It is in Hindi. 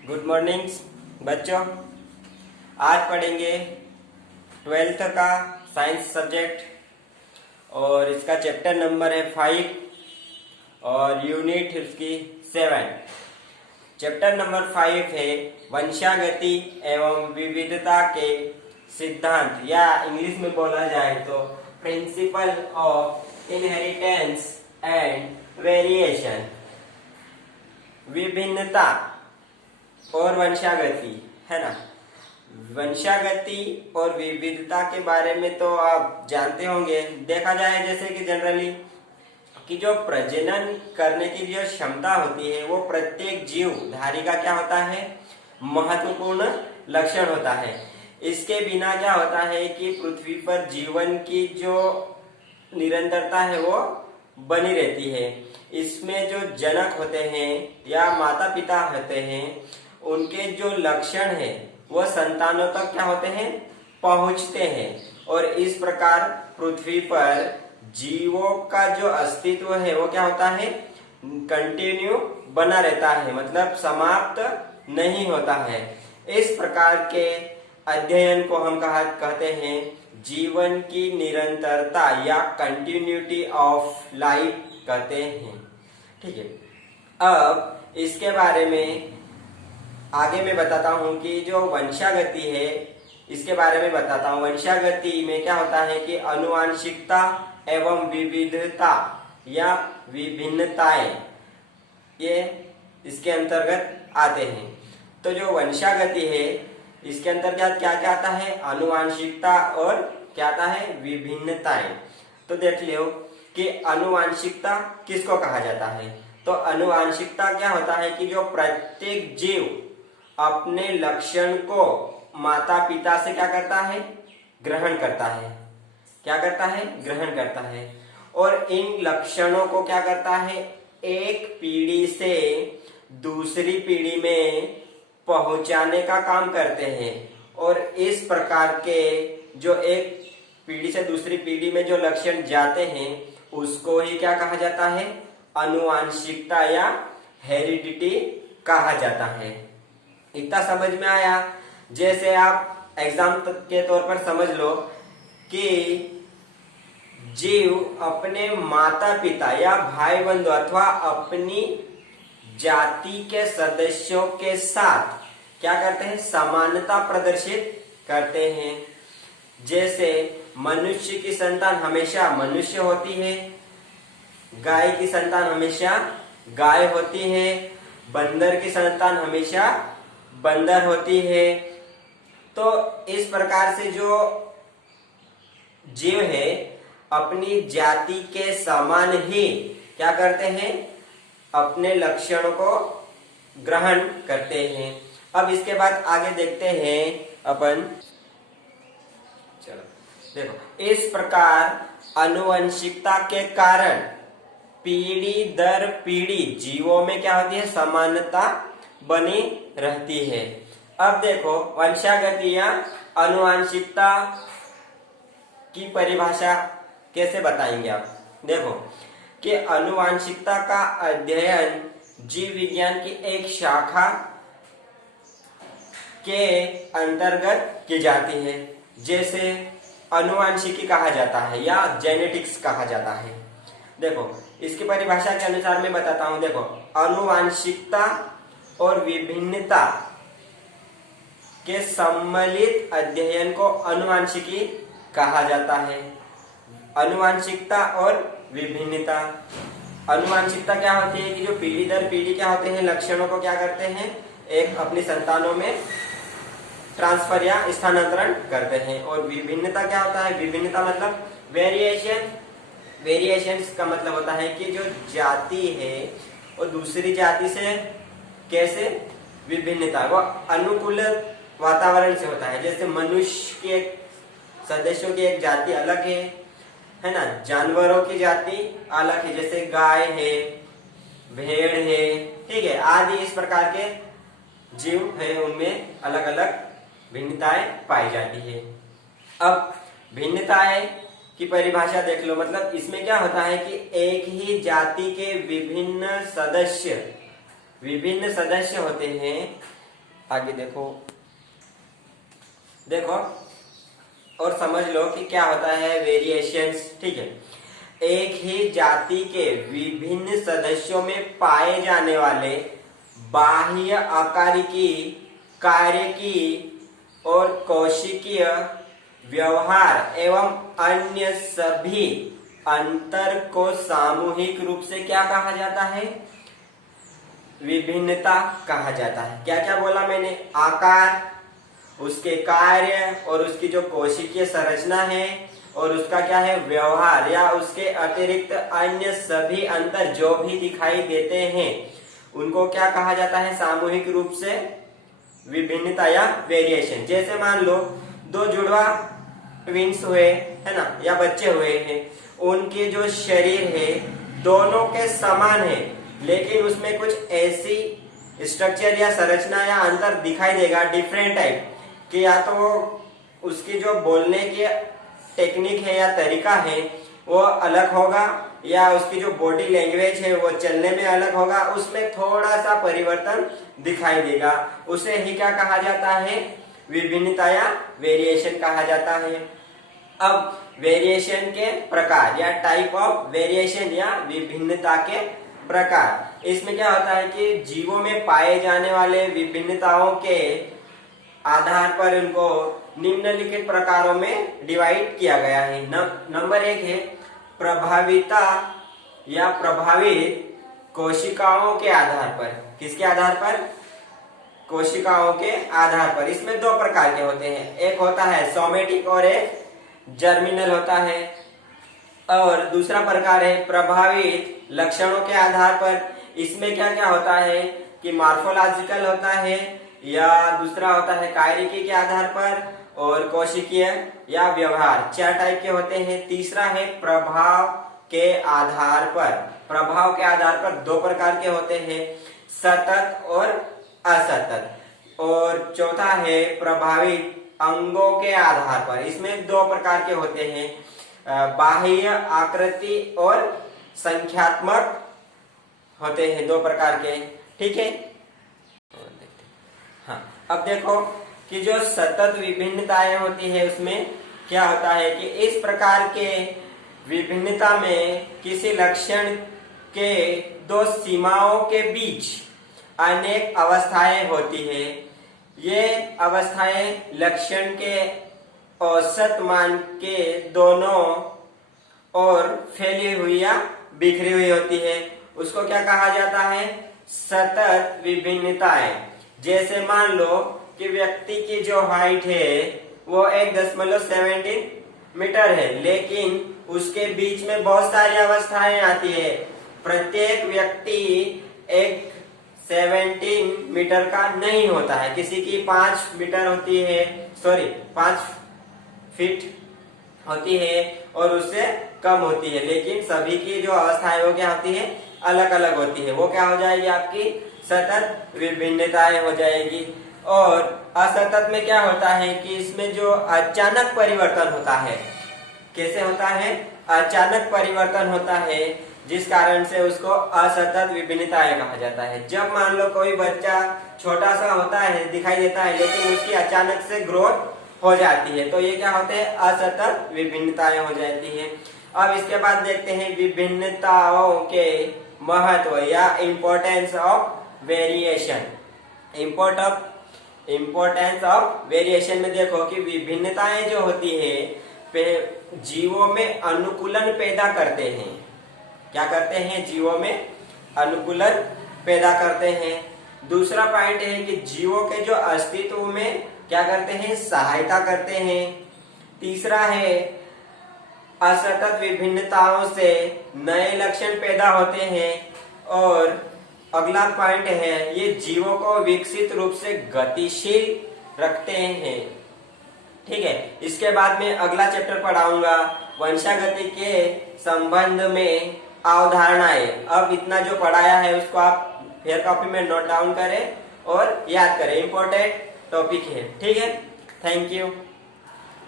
गुड मॉर्निंग बच्चों। आज पढ़ेंगे 12th का साइंस सब्जेक्ट और इसका चैप्टर नंबर है 5 और यूनिट उसकी 7। चैप्टर नंबर 5 है वंशागति एवं विविधता के सिद्धांत, या इंग्लिश में बोला जाए तो principle of inheritance and variation. विभिन्नता और वंशागति, है ना। वंशागति और विविधता के बारे में तो आप जानते होंगे। देखा जाए जैसे कि जनरली कि जो प्रजनन करने की जो क्षमता होती है वो प्रत्येक जीव धारी का क्या होता है, महत्वपूर्ण लक्षण होता है। इसके बिना क्या होता है कि पृथ्वी पर जीवन की जो निरंतरता है वो बनी रहती है। इसमें जो जनक होते हैं या माता पिता होते हैं, उनके जो लक्षण है वो संतानों तक क्या होते हैं, पहुंचते हैं। और इस प्रकार पृथ्वी पर जीवों का जो अस्तित्व है वो क्या होता है, कंटिन्यू बना रहता है, मतलब समाप्त नहीं होता है। इस प्रकार के अध्ययन को हम कहते हैं जीवन की निरंतरता या कंटिन्यूटी ऑफ लाइफ कहते हैं। ठीक है, अब इसके बारे में आगे मैं बताता हूं कि जो वंशागति है इसके बारे में बताता हूं। वंशागति में क्या होता है कि आनुवांशिकता एवं विविधता या विभिन्नताएं ये इसके अंतर्गत आते हैं। तो जो वंशागति है इसके अंतर्गत क्या क्या आता है, आनुवांशिकता और क्या आता है, विभिन्नताएं। तो देख लो कि आनुवांशिकता किसको कहा जाता है। तो आनुवांशिकता क्या होता है कि जो प्रत्येक जीव अपने लक्षण को माता पिता से क्या करता है, ग्रहण करता है। क्या करता है, ग्रहण करता है। और इन लक्षणों को क्या करता है, एक पीढ़ी से दूसरी पीढ़ी में पहुंचाने का काम करते हैं। और इस प्रकार के जो एक पीढ़ी से दूसरी पीढ़ी में जो लक्षण जाते हैं उसको ही क्या कहा जाता है, आनुवांशिकता या हेरिडिटी कहा जाता है। इतना समझ में आया। जैसे आप एग्जाम के तौर पर समझ लो कि जीव अपने माता पिता या भाई बंधु अथवा अपनी जाति के सदस्यों के साथ क्या करते हैं, समानता प्रदर्शित करते हैं। जैसे मनुष्य की संतान हमेशा मनुष्य होती है, गाय की संतान हमेशा गाय होती है, बंदर की संतान हमेशा बंदर होती है। तो इस प्रकार से जो जीव है अपनी जाति के समान ही क्या करते हैं, अपने लक्षणों को ग्रहण करते हैं। अब इसके बाद आगे देखते हैं अपन। चलो देखो, इस प्रकार आनुवंशिकता के कारण पीढ़ी दर पीढ़ी जीवों में क्या होती है, समानता बनी रहती है। अब देखो वंशागति या आनुवंशिकता की परिभाषा कैसे बताएंगे आप। देखो कि आनुवंशिकता का अध्ययन जीव विज्ञान की एक शाखा के अंतर्गत की जाती है। जैसे आनुवंशिकी कहा जाता है या जेनेटिक्स कहा जाता है। देखो इसकी परिभाषा के अनुसार मैं बताता हूं। देखो आनुवंशिकता और विभिन्नता के सम्मिलित अध्ययन को आनुवंशिकी कहा जाता है। आनुवंशिकता और विभिन्नता, आनुवंशिकता क्या होती है कि जो पीढ़ी दर पीढ़ी क्या होते हैं, लक्षणों को क्या करते हैं, एक अपनी संतानों में ट्रांसफर या स्थानांतरण करते हैं। और विभिन्नता क्या होता है, विभिन्नता मतलब वेरिएशन। वेरिएशन का मतलब होता है कि जो जाति है वो दूसरी जाति से कैसे विभिन्नता, वो अनुकूल वातावरण से होता है। जैसे मनुष्य के सदस्यों की एक जाति अलग है ना, जानवरों की जाति अलग है, जैसे गाय है, भेड़ है, ठीक है, आदि इस प्रकार के जीव है, उनमें अलग अलग भिन्नताएं पाई जाती है। अब भिन्नताएं की परिभाषा देख लो। मतलब इसमें क्या होता है कि एक ही जाति के विभिन्न सदस्य होते हैं आगे देखो देखो और समझ लो कि क्या होता है वेरिएशंस। ठीक है, एक ही जाति के विभिन्न सदस्यों में पाए जाने वाले बाह्य आकारिकी, कार्यकी और कोशिकीय व्यवहार एवं अन्य सभी अंतर को सामूहिक रूप से क्या कहा जाता है? विभिन्नता कहा जाता है। क्या क्या बोला मैंने? आकार, उसके कार्य और उसकी जो कोशिकीय संरचना है, और उसका क्या है व्यवहार, या उसके अतिरिक्त अन्य सभी अंतर जो भी दिखाई देते हैं उनको क्या कहा जाता है? सामूहिक रूप से विभिन्नता या वेरिएशन। जैसे मान लो दो जुड़वा ट्विंस हुए है ना, या बच्चे हुए हैं, उनके जो शरीर है दोनों के समान है, लेकिन उसमें कुछ ऐसी स्ट्रक्चर या संरचना या अंतर दिखाई देगा डिफरेंट टाइप कि या तो उसकी जो बोलने की टेक्निक है या तरीका है वो अलग होगा, या उसकी जो बॉडी लैंग्वेज है वो चलने में अलग होगा, उसमें थोड़ा सा परिवर्तन दिखाई देगा। उसे ही क्या कहा जाता है? विभिन्नता या वेरिएशन कहा जाता है। अब वेरिएशन के प्रकार या टाइप ऑफ वेरिएशन या विभिन्नता के प्रकार, इसमें क्या होता है कि जीवों में पाए जाने वाले विभिन्नताओं के आधार पर इनको निम्नलिखित प्रकारों में डिवाइड किया गया है। नंबर 1 है प्रभाविता या प्रभावित कोशिकाओं के आधार पर। किसके आधार पर? कोशिकाओं के आधार पर। इसमें 2 प्रकार के होते हैं, एक होता है सोमेटिक और एक जर्मिनल होता है। और दूसरा प्रकार है प्रभावित लक्षणों के आधार पर। इसमें क्या क्या होता है कि मॉर्फोलॉजिकल होता है, या दूसरा होता है कायरिकी के आधार पर, और कोशिकीय या व्यवहार। 4 टाइप के होते हैं। तीसरा है प्रभाव के आधार पर। प्रभाव के आधार पर 2 प्रकार के होते हैं, सतत और असतत। और चौथा है प्रभावित अंगों के आधार पर। इसमें 2 प्रकार के होते हैं, बाह्य आकृति और संख्यात्मक होते हैं, 2 प्रकार के। ठीक है, हाँ अब देखो कि जो सतत विभिन्नताएं होती है उसमें क्या होता है कि इस प्रकार के विभिन्नता में किसी लक्षण के 2 सीमाओं के बीच अनेक अवस्थाएं होती है। ये अवस्थाएं लक्षण के औसत मान के दोनों ओर फैली हुई या बिखरी हुई होती है। उसको क्या कहा जाता है? सतत विभिन्नताएं। जैसे मान लो कि व्यक्ति की जो हाइट है वो 1.17 मीटर है, लेकिन उसके बीच में बहुत सारी अवस्थाएं आती है। प्रत्येक व्यक्ति 17 मीटर का नहीं होता है, किसी की 5 मीटर होती है, 5 फीट होती है और उससे कम होती है, लेकिन सभी की जो अवस्था है वो क्या होती है? अलग अलग होती है। वो क्या हो जाएगी? आपकी सतत विभिन्नताएं हो जाएगी। और असतत में क्या होता है कि इसमें जो अचानक परिवर्तन होता है, कैसे होता है? अचानक परिवर्तन होता है, जिस कारण से उसको असतत विभिन्नताएं कहा जाता है। जब मान लो कोई बच्चा छोटा सा होता है, दिखाई देता है, लेकिन उसकी अचानक से ग्रोथ हो जाती है, तो ये क्या होते हैं? असतत विभिन्नताएं हो जाती है। अब इसके बाद देखते हैं विभिन्नताओं के महत्व या importance of variation. Importance of variation में देखो कि विभिन्नताएं जो होती है जीवों में अनुकूलन पैदा करते हैं। क्या करते हैं? जीवों में अनुकूलन पैदा करते हैं। दूसरा पॉइंट है कि जीवों के जो अस्तित्व में क्या करते हैं? सहायता करते हैं। तीसरा है असतत विभिन्नताओं से नए लक्षण पैदा होते हैं। और अगला पॉइंट है ये जीवों को विकसित रूप से गतिशील रखते हैं। ठीक है, इसके बाद में अगला चैप्टर पढ़ाऊंगा वंशागति के संबंध में अवधारणाएं। अब इतना जो पढ़ाया है उसको आप फेयर कॉपी में नोट डाउन करें और याद करें, इंपॉर्टेंट टॉपिक है। ठीक है, थैंक यू।